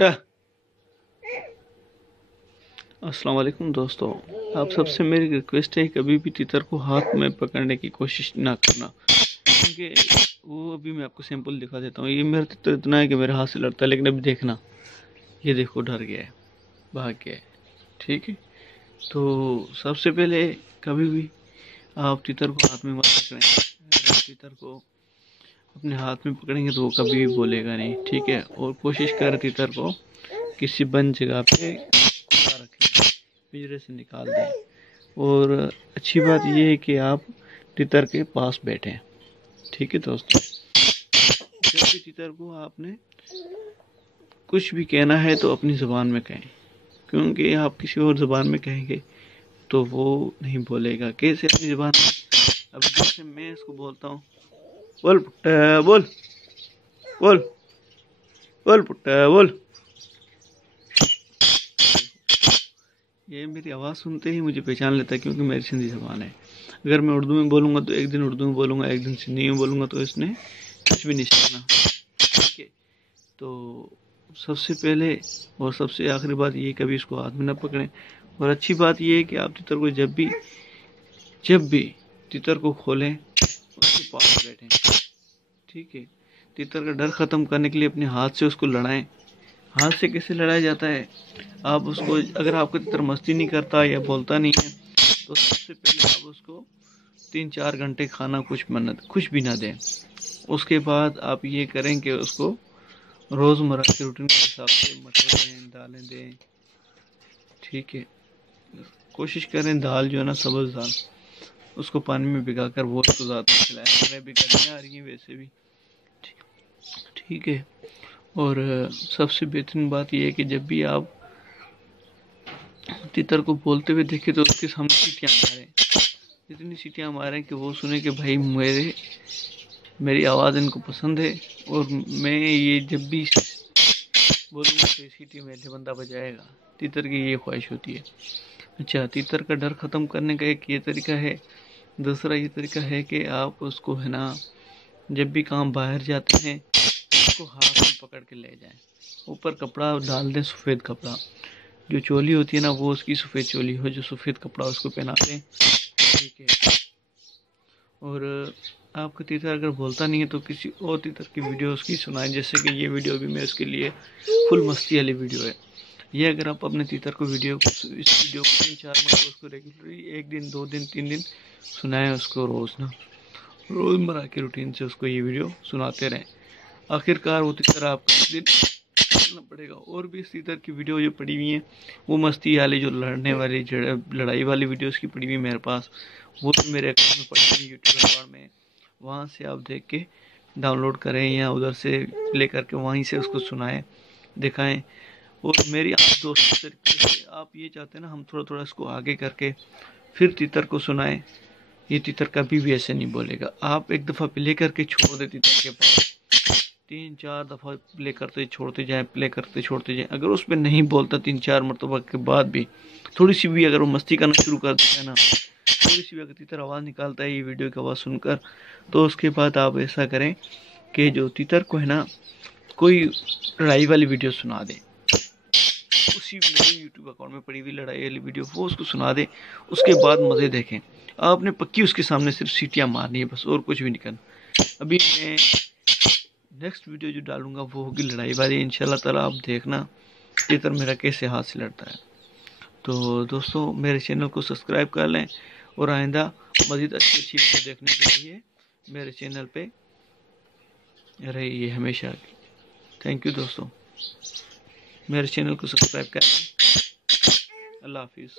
अस्सलाम वालेकुम दोस्तों, आप सबसे मेरी रिक्वेस्ट है कभी भी तीतर को हाथ में पकड़ने की कोशिश ना करना, क्योंकि वो अभी मैं आपको सैंपल दिखा देता हूँ। ये मेरा तीतर इतना है कि मेरे हाथ से लड़ता है, लेकिन अभी देखना, ये देखो डर गया है, भाग गया है। ठीक है, तो सबसे पहले कभी भी आप तीतर को हाथ में मत पकड़ें। अगर आप तीतर को अपने हाथ में पकड़ेंगे तो वो कभी भी बोलेगा नहीं। ठीक है, और कोशिश कर तीतर को किसी बंद जगह पे खुला रखें, पिंजरे से निकाल दें। और अच्छी बात यह है कि आप तीतर के पास बैठें। ठीक है दोस्तों, जब भी तीतर को आपने कुछ भी कहना है तो अपनी ज़ुबान में कहें, क्योंकि आप किसी और ज़ुबान में कहेंगे तो वो नहीं बोलेगा। कैसे अपनी ज़ुबान में? अब जैसे मैं इसको बोलता हूँ, बोल पुट्टा बोल, बोल बोल पुट्टा बोल, ये मेरी आवाज़ सुनते ही मुझे पहचान लेता है, क्योंकि मेरी सिंधी ज़बान है। अगर मैं उर्दू में बोलूँगा तो एक दिन उर्दू में बोलूँगा, एक दिन सिंधी में बोलूँगा, तो इसने कुछ भी नहीं सीखना। ठीक है, तो सबसे पहले और सबसे आखिरी बात ये, कभी इसको हाथ में न पकड़ें। और अच्छी बात ये है कि आप तीतर को जब भी तीतर को खोलें, उसके पास बैठें। ठीक है, तीतर का डर ख़त्म करने के लिए अपने हाथ से उसको लड़ाएं। हाथ से कैसे लड़ाया जाता है? आप उसको, अगर आपका तीतर मस्ती नहीं करता या बोलता नहीं है, तो सबसे पहले आप उसको 3-4 घंटे खाना कुछ भी ना दें। उसके बाद आप ये करें कि उसको रोज़मर्रा के रूटीन के हिसाब से मटर दें, दालें दें। ठीक है, कोशिश करें दाल जो है ना, सब्ज़ दाल, उसको पानी में भिगाकर वो उसको ज़्यादा खिलाएं। अगर अभी गर्मियाँ आ रही हैं वैसे भी। ठीक है, और सबसे बेहतरीन बात यह है कि जब भी आप तीतर को बोलते हुए देखें तो उसके सामने सीटियाँ मारें, इतनी सीटियाँ मारें कि वो सुने कि भाई मेरी आवाज़ इनको पसंद है, और मैं ये जब भी बोलूँगा तो सीटी मेरे बंदा बजाएगा। तीतर की ये ख्वाहिश होती है। अच्छा, तीतर का डर ख़त्म करने का एक ये तरीका है। दूसरा ये तरीका है कि आप उसको है ना, जब भी कहाँ बाहर जाते हैं, उसको हाथ में पकड़ के ले जाएं। ऊपर कपड़ा डाल दें, सफ़ेद कपड़ा, जो चोली होती है ना, वो उसकी सफ़ेद चोली हो, जो सफ़ेद कपड़ा उसको पहना दें। ठीक है, और आपका तीतर अगर बोलता नहीं है तो किसी और तीतर की वीडियो उसकी सुनाएं। जैसे कि ये वीडियो भी मैं उसके लिए फुल मस्ती वाली वीडियो है। ये अगर आप अपने तीतर को इस वीडियो को 3-4 मतलब उसको रेगुलरली 1 दिन 2 दिन 3 दिन सुनाएं उसको, रोज़मर्रा के रूटीन से उसको ये वीडियो सुनाते रहें। आखिरकार वो तीतर आपको दिन करना पड़ेगा। और भी इस तीतर की वीडियो जो पड़ी हुई हैं, वो मस्ती वाली, जो लड़ने वाली, लड़ाई वाली वीडियोस की पड़ी हुई मेरे पास, वो भी मेरे अकाउंट में पड़ी हुई यूट्यूब अकाउंट में। वहाँ से आप देख के डाउनलोड करें या उधर से प्ले करके वहीं से उसको सुनाएं, दिखाएं। और मेरी आप दोस्तों से आप ये चाहते हैं ना, हम थोड़ा थोड़ा इसको आगे करके फिर तीतर को सुनाएं। ये तीतर कभी भी ऐसे नहीं बोलेगा। आप एक दफ़ा प्ले करके छोड़ दे तीतर के पास, 3-4 दफ़ा प्ले करते छोड़ते जाएं, प्ले करते छोड़ते जाएं। अगर उस पर नहीं बोलता 3-4 मरतबा के बाद भी, थोड़ी सी भी अगर वो मस्ती करना शुरू कर देता है ना, थोड़ी सी भी अगर तीतर आवाज़ निकालता है ये वीडियो की आवाज़ सुनकर, तो उसके बाद आप ऐसा करें कि जो तीतर को है ना, कोई लड़ाई वाली वीडियो सुना दे, उसी मेरे यूट्यूब अकाउंट में पड़ी हुई लड़ाई वाली वीडियो वो उसको सुना दे। उसके बाद मज़े देखें। आपने पक्की उसके सामने सिर्फ सीटियाँ मारनी है बस, और कुछ भी नहीं करना। अभी मैं नेक्स्ट वीडियो जो डालूंगा वो होगी लड़ाई वाली, इंशाल्लाह ताला। आप देखना तीतर मेरा कैसे हाथ से लड़ता है। तो दोस्तों, मेरे चैनल को सब्सक्राइब कर लें, और आइंदा मज़ीद अच्छी वीडियो देखने के लिए मेरे चैनल पे रहिए हमेशा। थैंक यू दोस्तों, मेरे चैनल को सब्सक्राइब करें। अल्लाह हाफिज़।